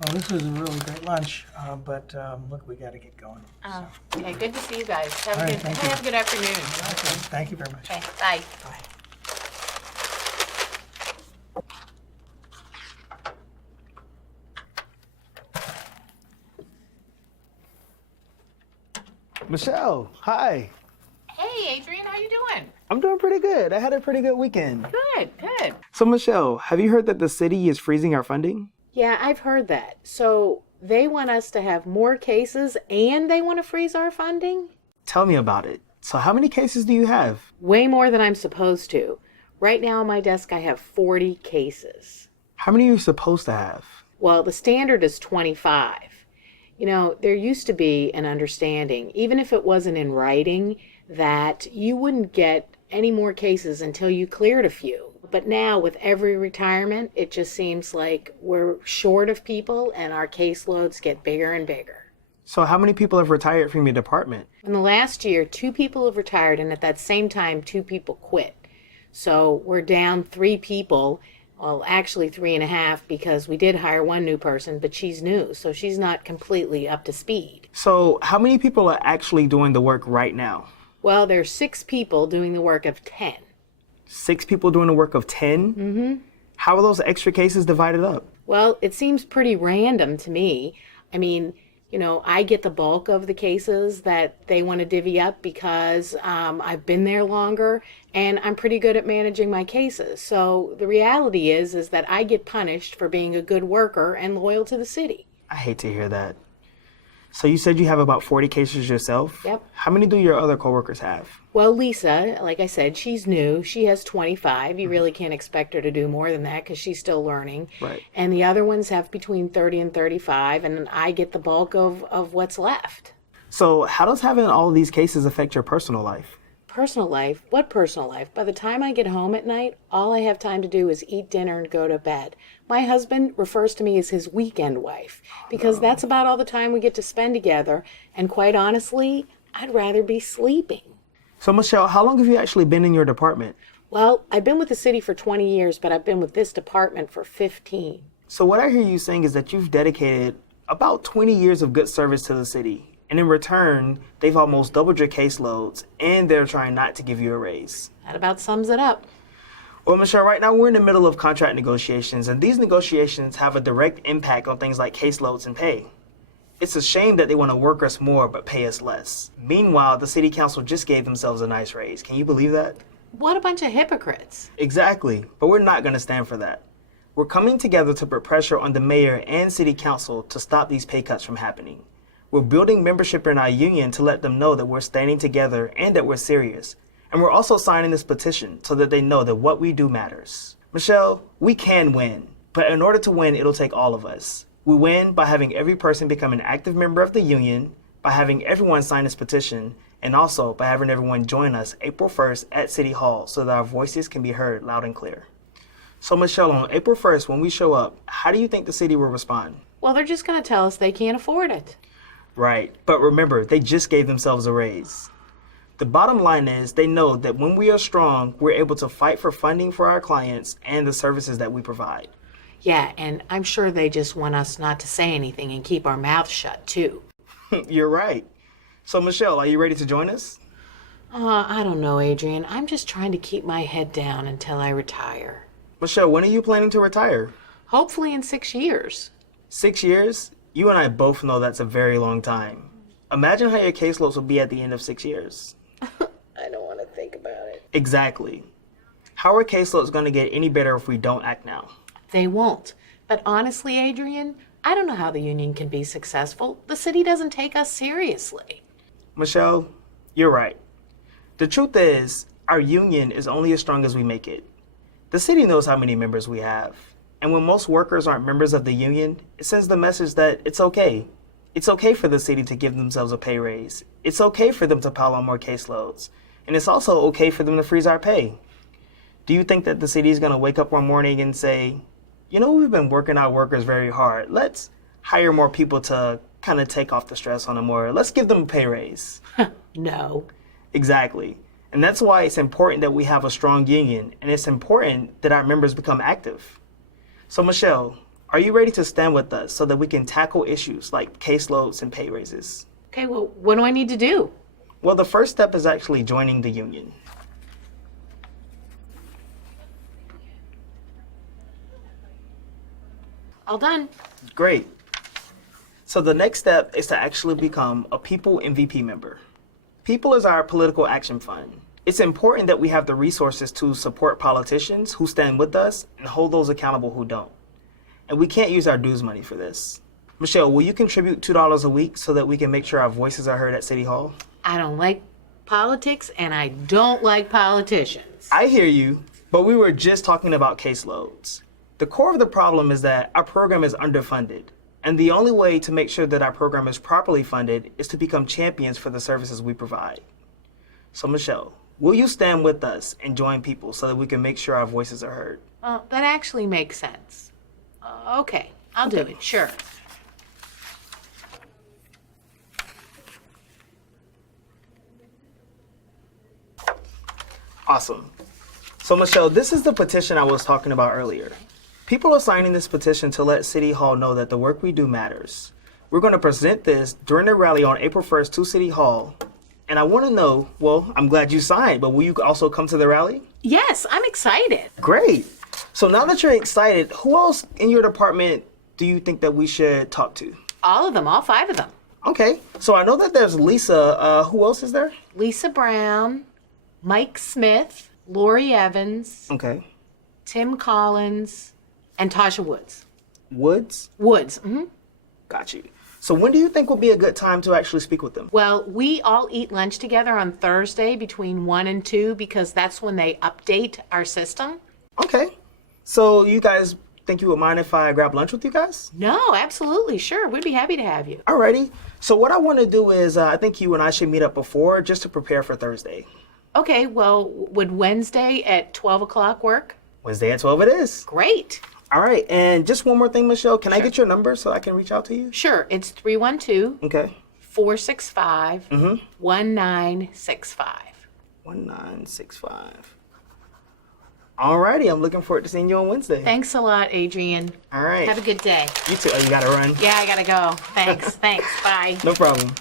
Well, this was a really great lunch, but look, we got to get going. Oh, okay, good to see you guys. Have All a right, good, thank you. have a good afternoon. Okay, thank you very much. Okay, bye. Bye. Michelle, hi. Hey, Adrian, how you doing? I'm doing pretty good. I had a pretty good weekend. Good, good. So, Michelle, have you heard that the city is freezing our funding? Yeah, I've heard that. So they want us to have more cases and they want to freeze our funding? Tell me about it. So, how many cases do you have? Way more than I'm supposed to. Right now on my desk, I have 40 cases. How many are you supposed to have? Well, the standard is 25. You know, there used to be an understanding, even if it wasn't in writing, that you wouldn't get any more cases until you cleared a few. But now, with every retirement, it just seems like we're short of people and our caseloads get bigger and bigger. So, how many people have retired from your department? In the last year, 2 people have retired, and at that same time, 2 people quit. So we're down 3 people. Well, actually 3.5, because we did hire 1 new person, but she's new, so she's not completely up to speed. So, how many people are actually doing the work right now? Well, there's 6 people doing the work of 10. 6 people doing the work of 10? Mm-hmm. How are those extra cases divided up? Well, it seems pretty random to me. I mean, you know, I get the bulk of the cases that they want to divvy up because I've been there longer and I'm pretty good at managing my cases. So the reality is that I get punished for being a good worker and loyal to the city. I hate to hear that. So, you said you have about 40 cases yourself? Yep. How many do your other coworkers have? Well, Lisa, like I said, she's new. She has 25. You really can't expect her to do more than that because she's still learning. Right. And the other ones have between 30 and 35, and I get the bulk of what's left. So, how does having all of these cases affect your personal life? Personal life? What personal life? By the time I get home at night, all I have time to do is eat dinner and go to bed. My husband refers to me as his weekend wife because that's about all the time we get to spend together. And quite honestly, I'd rather be sleeping. So, Michelle, how long have you actually been in your department? Well, I've been with the city for 20 years, but I've been with this department for 15. So, what I hear you saying is that you've dedicated about 20 years of good service to the city. And in return, they've almost doubled your caseloads, and they're trying not to give you a raise. That about sums it up. Well, Michelle, right now we're in the middle of contract negotiations, and these negotiations have a direct impact on things like caseloads and pay. It's a shame that they want to work us more but pay us less. Meanwhile, the city council just gave themselves a nice raise. Can you believe that? What a bunch of hypocrites. Exactly, but we're not going to stand for that. We're coming together to put pressure on the mayor and city council to stop these pay cuts from happening. We're building membership in our union to let them know that we're standing together and that we're serious. And we're also signing this petition so that they know that what we do matters. Michelle, we can win, but in order to win, it'll take all of us. We win by having every person become an active member of the union, by having everyone sign this petition, and also by having everyone join us April 1st at City Hall so that our voices can be heard loud and clear. So Michelle, on April 1st, when we show up, how do you think the city will respond? Well, they're just going to tell us they can't afford it. Right, but remember, they just gave themselves a raise. The bottom line is they know that when we are strong, we're able to fight for funding for our clients and the services that we provide. Yeah, and I'm sure they just want us not to say anything and keep our mouths shut, too. You're right. So Michelle, are you ready to join us? I don't know, Adrian. I'm just trying to keep my head down until I retire. Michelle, when are you planning to retire? Hopefully in 6 years. 6 years? You and I both know that's a very long time. Imagine how your caseloads will be at the end of 6 years. I don't want to think about it. Exactly. How are caseloads going to get any better if we don't act now? They won't. But honestly, Adrian, I don't know how the union can be successful. The city doesn't take us seriously. Michelle, you're right. The truth is, our union is only as strong as we make it. The city knows how many members we have. And when most workers aren't members of the union, it sends the message that it's okay. It's okay for the city to give themselves a pay raise. It's okay for them to pile on more caseloads. And it's also okay for them to freeze our pay. Do you think that the city is going to wake up one morning and say, you know, we've been working our workers very hard. Let's hire more people to kind of take off the stress on them, or let's give them a pay raise? No. Exactly. And that's why it's important that we have a strong union, and it's important that our members become active. So Michelle, Are you ready to stand with us so that we can tackle issues like caseloads and pay raises? Okay, well, what do I need to do? Well, the first step is actually joining the union. All done. Great. So the next step is to actually become a People MVP member. People is our political action fund. It's important that we have the resources to support politicians who stand with us and hold those accountable who don't. And we can't use our dues money for this. Michelle, will you contribute $2 a week so that we can make sure our voices are heard at City Hall? I don't like politics and I don't like politicians. I hear you, but we were just talking about caseloads. The core of the problem is that our program is underfunded. And the only way to make sure that our program is properly funded is to become champions for the services we provide. So Michelle, will you stand with us and join people so that we can make sure our voices are heard? Well, that actually makes sense. Okay, I'll do it, sure. Awesome. So Michelle, this is the petition I was talking about earlier. People are signing this petition to let City Hall know that the work we do matters. We're going to present this during the rally on April 1st to City Hall. And I want to know, well, I'm glad you signed, but will you also come to the rally? Yes, I'm excited. Great. So now that you're excited, who else in your department do you think that we should talk to? All of them, all 5 of them. Okay. So I know that there's Lisa. Who else is there? Lisa Brown, Mike Smith, Lori Evans, Okay. Tim Collins, and Tasha Woods. Woods? Woods, mm-hmm. Got you. So when do you think would be a good time to actually speak with them? Well, we all eat lunch together on Thursday between 1 and 2 because that's when they update our system. Okay. So you guys think you would mind if I grab lunch with you guys? No, absolutely, sure. We'd be happy to have you. Alrighty. So what I want to do is I think you and I should meet up before just to prepare for Thursday. Okay, well, would Wednesday at 12 o'clock work? Wednesday at 12 it is. Great. All right. And just one more thing, Michelle. Can I get your number so I can reach out to you? Sure, it's 312 Okay. 465 1965. 1965. Alrighty. I'm looking forward to seeing you on Wednesday. Thanks a lot, Adrian. All right. Have a good day. You too. Oh, you got to run. Yeah, I gotta go. Thanks. Bye. No problem.